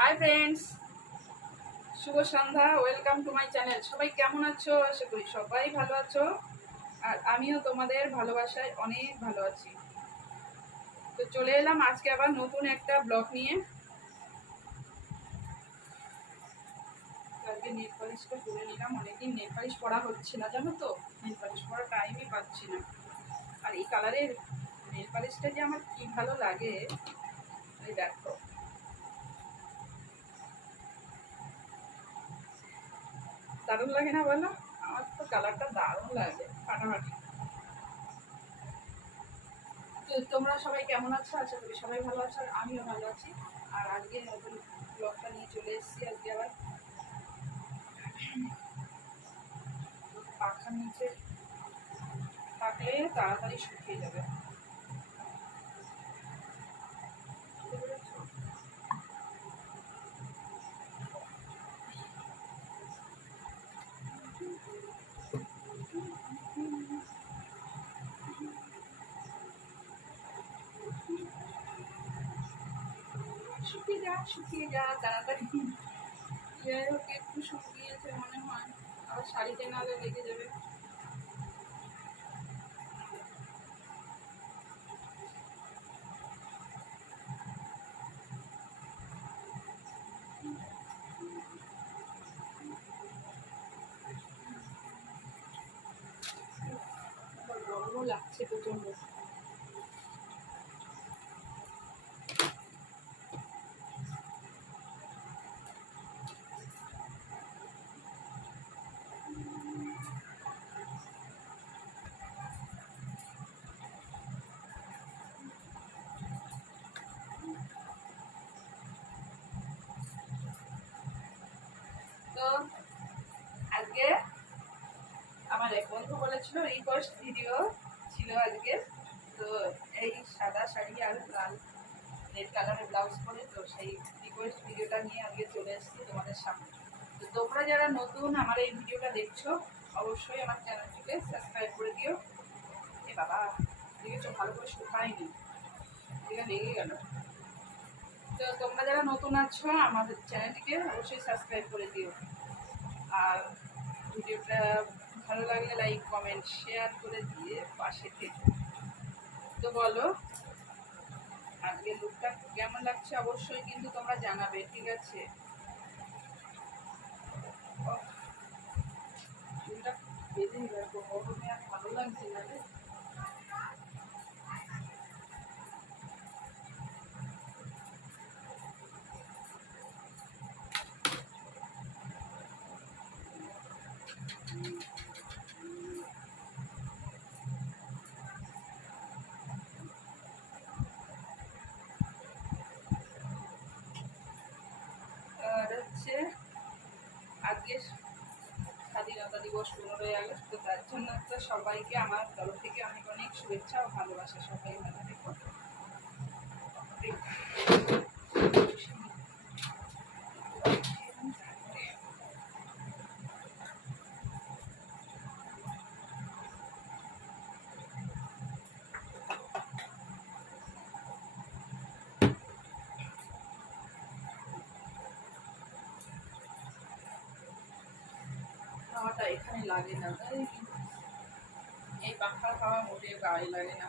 High friends, শুভ সন্ধ্যা। Welcome to my channel. সবাই কেমন আছো? আশা করি সবাই ভালো আছো, আর আমিও তোমাদের ভালোবাসায় অনেক ভালো আছি। তো চলে এলাম আজকে আবার নতুন একটা ব্লগ নিয়ে। আজকে নেল পালিশটা করে নিলাম, অনেকদিন নেল পালিশ পরা হচ্ছে না, জানো তো। নেল পালিশ পরার টাইমই পাচ্ছি না। আর এই কালারের নেল পালিশটা যে আমার কি ভালো লাগে, এই দেখো। দারুণ লাগে না বলো? আমার তো কালারটা দারুণ লাগে, ফাটাফাটি। তো তোমরা সবাই কেমন আছো? আশা করি সবাই ভালো আছো, আর আমিও ভালো আছি। আর আজকে নতুন ব্লগটা নিয়ে চলে এসেছি। আজকে আবার পাখার নিচে থাকলে তাড়াতাড়ি শুকিয়ে যাবে। বুঝতে পেরেছো? শুকিয়ে যা তাড়াতাড়ি। যাই হোক, একটু শুকিয়েছে মনে হয়, আবার শাড়িতে নালে লেগে যাবে। গরমও লাগছে প্রচন্ড। তো আজকে আমার এক বন্ধু বলেছিল রিকোয়েস্ট ভিডিও ছিল আজকে। তো এই সাদা শাড়ি আর লাল রেড কালারের ব্লাউজ পরে, তো সেই রিকোয়েস্ট ভিডিওটা নিয়ে আজকে চলে এসেছি তোমাদের সামনে। তো তোমরা যারা নতুন আমার এই ভিডিওটা দেখছো, অবশ্যই আমার চ্যানেলটিকে সাবস্ক্রাইব করে দিও। এ বাবা, দেখেছো ভালো করে শুকায়নি, এটা লেগে গেল। তো তোমরা যারা নতুন আছো আমাদের চ্যানেলটিকে অবশ্যই সাবস্ক্রাইব করে দিও। আর ভিডিওটা ভালো লাগলে লাইক কমেন্ট শেয়ার করে দিয়ে পাশে থেকো। তো বলো আজকে লুকটা কেমন লাগছে অবশ্যই কিন্তু তোমরা জানাবে, ঠিক আছে? চুলটা বেঁধেই রাখবো, গরমে আর ভালো লাগছে না রে। আর হচ্ছে আজকে স্বাধীনতা দিবস 15ই আগস্ট, তো তার জন্য তো সবাইকে আমার তরফ থেকে অনেক অনেক শুভেচ্ছা ও ভালোবাসা। সবাই ভালো থেকো। খাওয়াটা এখানে লাগে না, তাই এই পাখার খাওয়া মোটেও গায়ে লাগে না।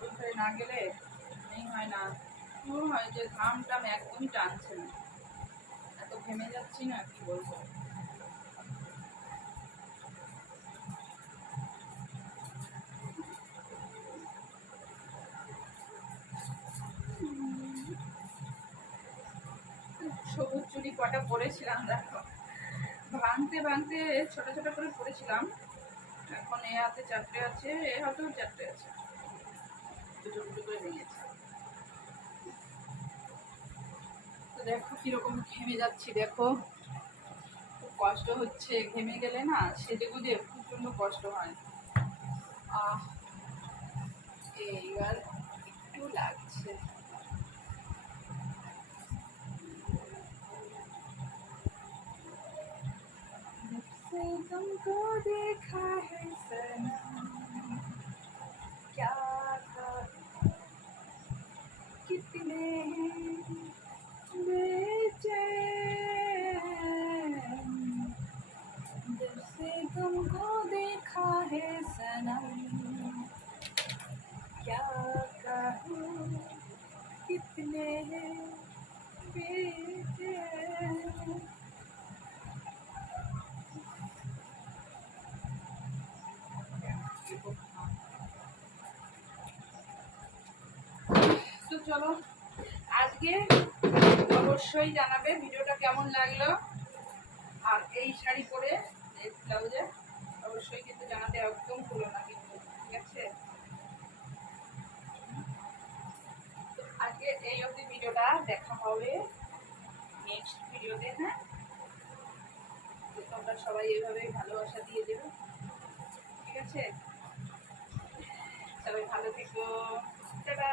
ওইখানে না গেলে এই হয় না, মনে হয় যে ঘাম টাম একদমই টানছে না, এত ঘেমে যাচ্ছি না, কি বলবো। সবুজ চুড়ি কটা পরেছিলাম দেখো, ভাঙতে ভাঙতে ছোট ছোট করে পরেছিলাম। এখন এ হাতে 4টে আছে, এ হাতেও 4টে আছে, দুটো দুটো করে ভেঙেছে। তো দেখো কিরকম ঘেমে যাচ্ছি, দেখো খুব কষ্ট হচ্ছে। ঘেমে গেলে না সেজে গুজে প্রচন্ড কষ্ট হয়। আহ এইবার একটু লাগছে। से तुमको देखा है सनम, क्या था कितने চলো আজকে অবশ্যই জানাবে ভিডিওটা কেমন লাগলো। আর এই শাড়ি পরে ব্লাউজে অবশ্যই কিন্তু জানাতে একদম ভুলো না কিন্তু, ঠিক আছে? আজকে এই অবধি ভিডিওটা, দেখা হবে নেক্সট ভিডিওতে। হ্যাঁ, তোমরা সবাই এইভাবে ভালোবাসা দিয়ে দেবে, ঠিক আছে? সবাই ভালো থেকো, টাটা।